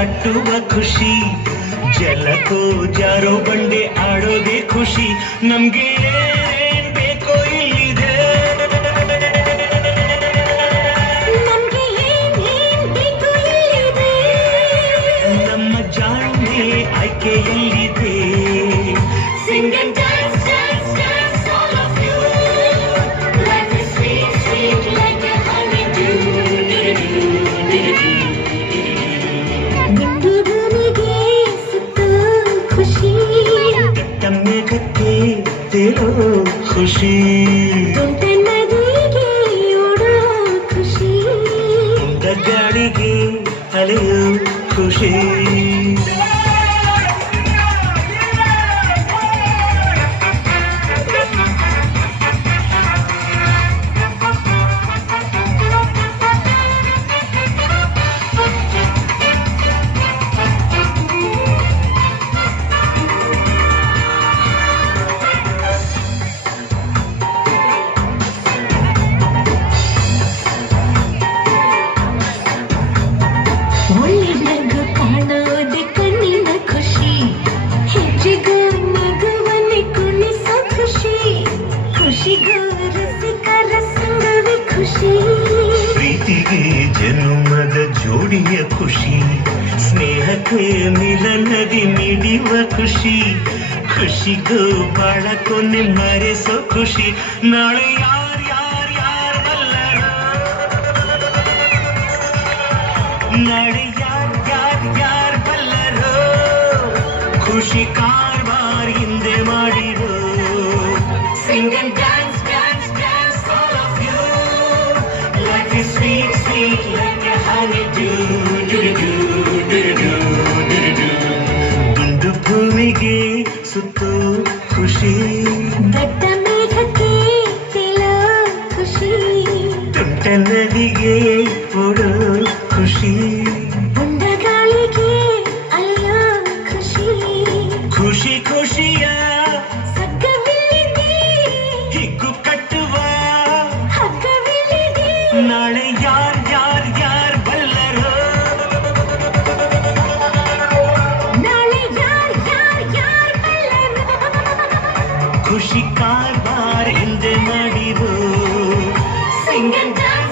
ಅಟ್ಟುವ ಖುಷಿ, ಜಲಕೋ ಜಾರೋ ಬಂಡೆ ಆಡೋದೇ ಖುಷಿ. ನಮ್ಗೆ ಏನ್ ಬೇಕೋ ಇಲ್ಲಿದೆ, ನಮ್ಗೆ ಏನ್ ಬೇಕೋ ಇಲ್ಲಿದೆ, ನಮ್ಮ ಜಾಣ್ಮೆ ಆಯ್ಕೆ ಎಲ್ಲಿದೆ. Sing and dance, dance, dance, all of you. Life is sweet, sweet like a honeydew. ಗುಂಡು ಭೂಮಿಗೆ ಸುತ್ತು ಖುಷಿ, ದಟ್ಟ ಮೇಘಕ್ಕೆ ತೇಲೋ ಖುಷಿ, ತುಂಟ ನದಿಗೆ ಓಡೋ ಖುಷಿ, ಉಂಡ ಗಾಳಿಗೆ ಅಲೆಯೋ ಖುಷಿ. ಒಳ್ಳೆನಗು ಕಾಣೋದೆ ಕಣ್ಣಿನ ಖುಷಿ, ಹೆಜ್ಜೆಗೂ ನಗುವನ್ನೇ ಕುಣಿಸೋ ಖುಷಿ, ಖುಷಿಗೂ ರಸಿಕರ ಸಂಗವೇ ಖುಷಿ, ಪ್ರೀತಿಗೆ ಜನ್ಮದ ಜೋಡಿಯ ಖುಷಿ, ಸ್ನೇಹಕ್ಕೆ ಮಿಲನದಿ ಮಿಡಿಯುವ ಖುಷಿ, ಖುಷಿಗೂ ಬಾಳ ಕೊನೆ ಮರೆಸೋ ಖುಷಿ. ನಾಳೆ ಯಾರ್ ಯಾರ್ ಯಾರ್ ಬಲ್ಲರ, ನಾಳೆ ಯಾರ್ ಯಾರ್ ಯಾರ್ ಬಲ್ಲರೋ, ಖುಷಿ ಕಾರ್ಬಾರ್ ಹಿಂದೆ ಮಾಡಿರೋ. Sing and dance, dance, dance, all of you. Life is sweet, sweet like a honeydew. Do-do-do, do-do-do, do-do-do. ಗುಂಡು ಭೂಮಿಗೆ ಸುತ್ತು ಖುಷಿ, ದಟ್ಟ ಮೇಘಕ್ಕೆ ತೇಲೋ ಖುಷಿ, ತುಂಟ ನದಿಗೆ ಓಡೋ ಖುಷಿ, ಉಂಡ ಗಾಳಿಗೆ ಅಲೆಯೋ ಖುಷಿ, ಖುಷಿ ಖುಷಿಯ ಸಗ್ಗವಿಲ್ಲಿದೆ, ಹಿಗ್ಗು ಕಟ್ಟುವ ಹಗ್ಗವಿಲ್ಲಿದೆ, ನಾಳೆ ಯಾರ್ ಯಾರ್ ಯಾರ್ ಬಲ್ಲರೋ, ನಾಳೆ ಯಾರ್ ಯಾರ್ ಯಾರ್ ಬಲ್ಲರು, ಖುಷಿ ಕಾರ್ಬಾರ್ ಹಿಂದೆ ಮಾಡಿರೋ. Sing and dance,